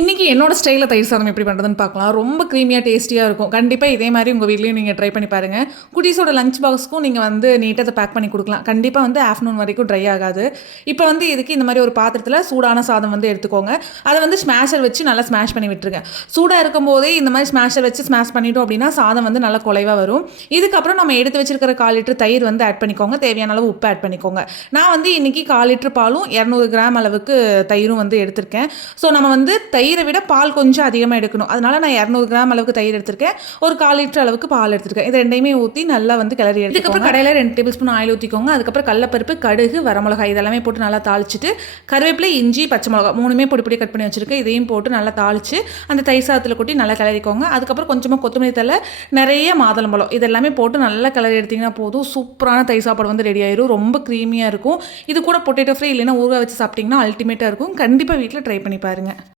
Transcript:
இன்றைக்கி என்னோட ஸ்டைலில் தயிர் சாதம் எப்படி பண்ணுறதுன்னு பார்க்கலாம். ரொம்ப க்ரீமியாக டேஸ்டியாக இருக்கும். கண்டிப்பாக இதே மாதிரி உங்கள் வீட்லேயும் நீங்கள் ட்ரை பண்ணி பாருங்கள். குட்டீஸோட லஞ்ச் பாக்ஸ்க்கும் நீங்கள் நீட்டாக அதை பேக் பண்ணி கொடுக்கலாம். கண்டிப்பாக ஆஃப்டர்நூன் வரைக்கும் ட்ரை ஆகாது. இப்போ இதுக்கு இந்த மாதிரி ஒரு பாத்திரத்தில் சூடான சாதம் எடுத்துக்கோங்க. அதை ஸ்மாஷர் வச்சு நல்லா ஸ்மாஷ் பண்ணி விட்டுருங்க. சூடாக இருக்கும்போதே இந்த மாதிரி ஸ்மாஷர் வச்சு ஸ்மாஷ் பண்ணிட்டோம் அப்படின்னா சாதம் நல்லா குலைவாக வரும். இதுக்கப்புறம் நம்ம எடுத்து வச்சிருக்கிற 1/4 லிட்டர் தயிர் ஆட் பண்ணிக்கோங்க. தேவையான அளவு உப்பு ஆட் பண்ணிக்கோங்க. நான் இன்றைக்கி 1/4 லிட்டர் பாலும் 200 கிராம் அளவுக்கு தயிரும் எடுத்திருக்கேன். ஸோ நம்ம தயிரை விட பால் கொஞ்சம் அதிகமாக எடுக்கணும். அதனால் நான் 200 கிராம் அளவுக்கு தயிர் எடுத்திருக்கேன். ஒரு 1/4 லிட்டர் அளவுக்கு பால் எடுத்திருக்கேன். இது ரெண்டையுமே ஊற்றி நல்லா கிளறி எடுத்து. அதுக்கப்புறம் கடையில் 2 டேபிள் ஸ்பூன் ஆயில் ஊற்றிக்கோங்க. அதுக்கப்புறம் கடலப்பருப்பு, கடுகு, வரமிளகாய் இதெல்லாமே போட்டு நல்லா தாளிச்சிட்டு கருவேப்பிலை, இஞ்சி, பச்சை மிளகா 3மே பொடி பொடி கட் பண்ணி வச்சுருக்கேன். இதையும் போட்டு நல்லா தாளித்து அந்த தயிர் சாதத்தில் கொட்டி நல்லா கிளறிக்கோங்க. அதுக்கப்புறம் கொஞ்சமாக கொத்தமல்லி தழை, நிறைய மாதுளம்பழம் இதெல்லாமே போட்டு நல்லா கிளறி எடுத்திங்கன்னா போதும். சூப்பரான தயிர் சாப்பாடு ரெடி ஆயிரும். ரொம்ப க்ரீமியாக இருக்கும். இது கூட பொட்டேட்டோ ஃப்ரை இல்லைன்னா ஊறுகாய் வச்சு சாப்பிட்டிங்கன்னா அல்டிமேட்டாக இருக்கும். கண்டிப்பாக வீட்டில் ட்ரை பண்ணி பாருங்கள்.